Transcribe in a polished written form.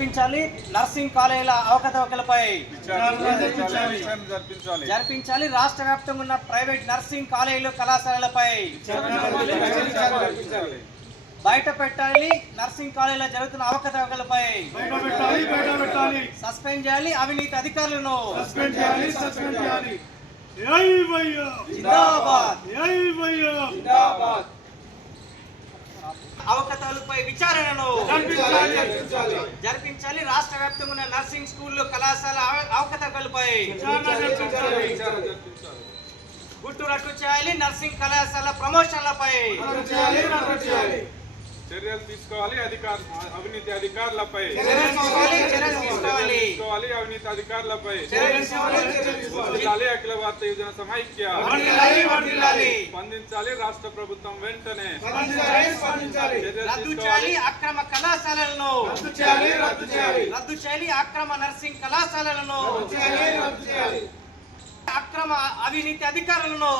జరిపించాలి. నర్సింగ్ కాలేజీల అవకతవకలపై జరిపించాలి. రాష్ట్ర వ్యాప్తంగా ఉన్న ప్రైవేట్ నర్సింగ్ కాలేజీలు కళాశాలలపై బయట పెట్టాలి. నర్సింగ్ కాలేజీలో జరుగుతున్న అవకతవకలపై సస్పెండ్ చేయాలి. అవినీతి అధికారులను అవకతవకలపై విచారణను జరిపించాలి. రాష్ట్ర వ్యాప్తంగా ఉన్న నర్సింగ్ స్కూళ్లు కళాశాల అవకతవకలపై గుట్టు రట్టు చేయాలి. నర్సింగ్ కళాశాల ప్రమోషన్లపై చర్యలు తీసుకోవాలి. అవినీతి అధికారులపై అవినీతి అధికారులపై అఖిల భారత యువజన సమైక్య స్పందించాలి. రాష్ట్ర ప్రభుత్వం వెంటనే రద్దు చేయాలి. అక్రమ కళాశాలలను రద్దు చేయాలి. అక్రమ నర్సింగ్ కళాశాలలను అక్రమ అవినీతి అధికారులను